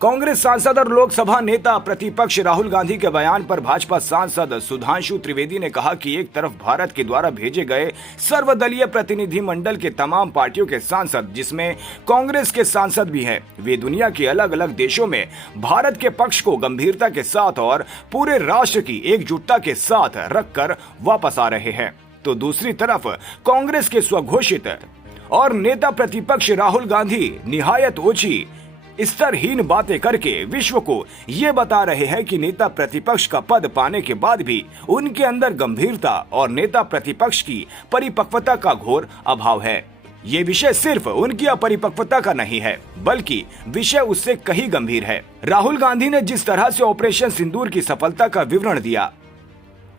कांग्रेस सांसद और लोकसभा नेता प्रतिपक्ष राहुल गांधी के बयान पर भाजपा सांसद सुधांशु त्रिवेदी ने कहा कि एक तरफ भारत के द्वारा भेजे गए सर्वदलीय प्रतिनिधि मंडल के तमाम पार्टियों के सांसद, जिसमें कांग्रेस के सांसद भी हैं, वे दुनिया के अलग अलग देशों में भारत के पक्ष को गंभीरता के साथ और पूरे राष्ट्र की एकजुटता के साथ रखकर वापस आ रहे हैं, तो दूसरी तरफ कांग्रेस के स्वघोषित और नेता प्रतिपक्ष राहुल गांधी निहायत ओछी स्तरहीन बातें करके विश्व को ये बता रहे हैं कि नेता प्रतिपक्ष का पद पाने के बाद भी उनके अंदर गंभीरता और नेता प्रतिपक्ष की परिपक्वता का घोर अभाव है। ये विषय सिर्फ उनकी अपरिपक्वता का नहीं है, बल्कि विषय उससे कहीं गंभीर है। राहुल गांधी ने जिस तरह से ऑपरेशन सिंदूर की सफलता का विवरण दिया,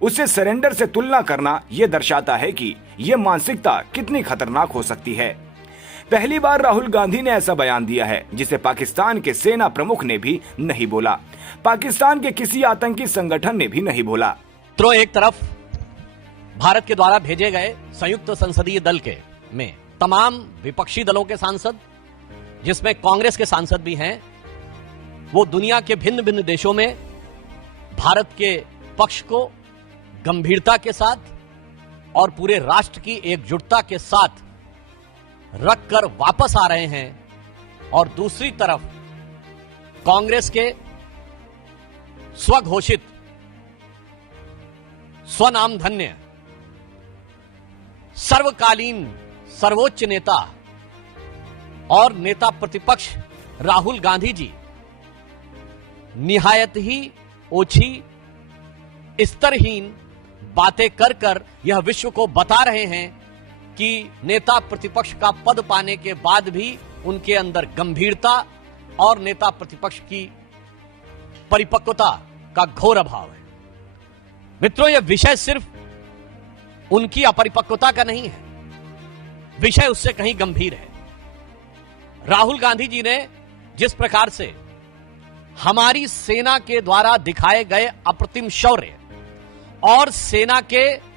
उससे सरेंडर से तुलना करना यह दर्शाता है कि यह मानसिकता कितनी खतरनाक हो सकती है। पहली बार राहुल गांधी ने ऐसा बयान दिया है जिसे पाकिस्तान के सेना प्रमुख ने भी नहीं बोला, पाकिस्तान के किसी आतंकी संगठन ने भी नहीं बोला। तो एक तरफ भारत के द्वारा भेजे गए संयुक्त संसदीय दल के में तमाम विपक्षी दलों के सांसद, जिसमें कांग्रेस के सांसद भी हैं, वो दुनिया के भिन्न भिन्न देशों में भारत के पक्ष को गंभीरता के साथ और पूरे राष्ट्र की एकजुटता के साथ रखकर वापस आ रहे हैं, और दूसरी तरफ कांग्रेस के स्वघोषित स्वनामधन्य सर्वकालीन सर्वोच्च नेता और नेता प्रतिपक्ष राहुल गांधी जी निहायत ही ओछी स्तरहीन बातें कर कर यह विश्व को बता रहे हैं कि नेता प्रतिपक्ष का पद पाने के बाद भी उनके अंदर गंभीरता और नेता प्रतिपक्ष की परिपक्वता का घोर अभाव है। मित्रों, यह विषय सिर्फ उनकी अपरिपक्वता का नहीं है, विषय उससे कहीं गंभीर है। राहुल गांधी जी ने जिस प्रकार से हमारी सेना के द्वारा दिखाए गए अप्रतिम शौर्य और सेना के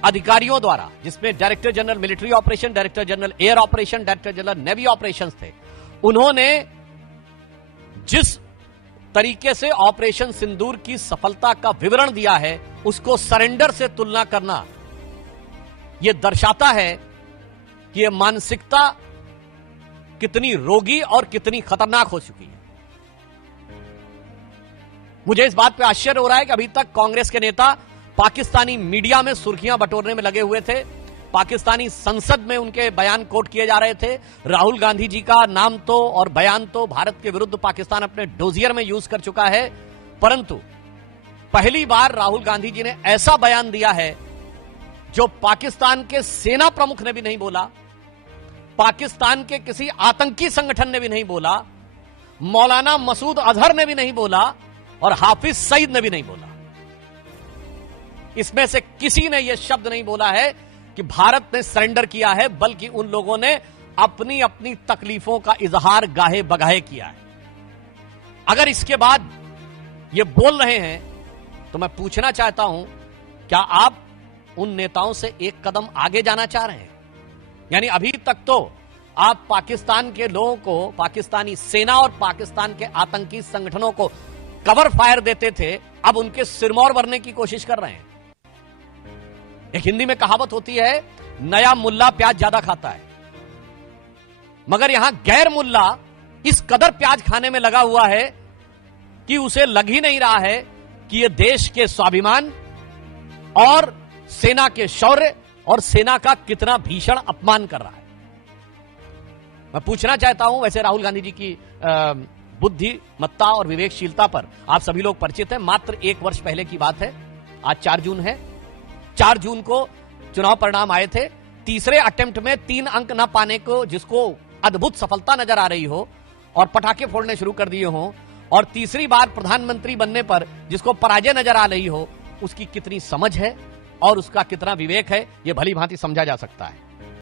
अधिकारियों द्वारा, जिसमें director general military operation, director general air operation, director general navy operations थे, उन्होंने जिस तरीके से ऑपरेशन सिंदूर की सफलता का विवरण दिया है, उसको सरेंडर से तुलना करना यह दर्शाता है कि यह मानसिकता कितनी रोगी और कितनी खतरनाक हो चुकी है। मुझे इस बात पे आश्चर्य हो रहा है कि अभी तक कांग्रेस के नेता पाकिस्तानी मीडिया में सुर्खियां बटोरने में लगे हुए थे, पाकिस्तानी संसद में उनके बयान कोट किए जा रहे थे। राहुल गांधी जी का नाम तो और बयान तो भारत के विरुद्ध पाकिस्तान अपने डोजियर में यूज कर चुका है, परंतु पहली बार राहुल गांधी जी ने ऐसा बयान दिया है जो पाकिस्तान के सेना प्रमुख ने भी नहीं बोला, पाकिस्तान के किसी आतंकी संगठन ने भी नहीं बोला, मौलाना मसूद अजहर ने भी नहीं बोला और हाफिज सईद ने भी नहीं बोला। इसमें से किसी ने यह शब्द नहीं बोला है कि भारत ने सरेंडर किया है, बल्कि उन लोगों ने अपनी अपनी तकलीफों का इजहार गाहे बगाहे किया है। अगर इसके बाद ये बोल रहे हैं तो मैं पूछना चाहता हूं, क्या आप उन नेताओं से एक कदम आगे जाना चाह रहे हैं? यानी अभी तक तो आप पाकिस्तान के लोगों को, पाकिस्तानी सेना और पाकिस्तान के आतंकी संगठनों को कवर फायर देते थे, अब उनके सिरमौर भरने की कोशिश कर रहे हैं। एक हिंदी में कहावत होती है, नया मुल्ला प्याज ज्यादा खाता है, मगर यहां गैर मुल्ला इस कदर प्याज खाने में लगा हुआ है कि उसे लग ही नहीं रहा है कि यह देश के स्वाभिमान और सेना के शौर्य और सेना का कितना भीषण अपमान कर रहा है। मैं पूछना चाहता हूं, वैसे राहुल गांधी जी की बुद्धिमत्ता और विवेकशीलता पर आप सभी लोग परिचित हैं। मात्र 1 वर्ष पहले की बात है, आज 4 जून है। 4 जून को चुनाव परिणाम आए थे। तीसरे अटेम्प्ट में 3 अंक न पाने को, जिसको अद्भुत सफलता नजर आ रही हो और पटाखे फोड़ने शुरू कर दिए हो, और तीसरी बार प्रधानमंत्री बनने पर जिसको पराजय नजर आ रही हो, उसकी कितनी समझ है और उसका कितना विवेक है, यह भली भांति समझा जा सकता है।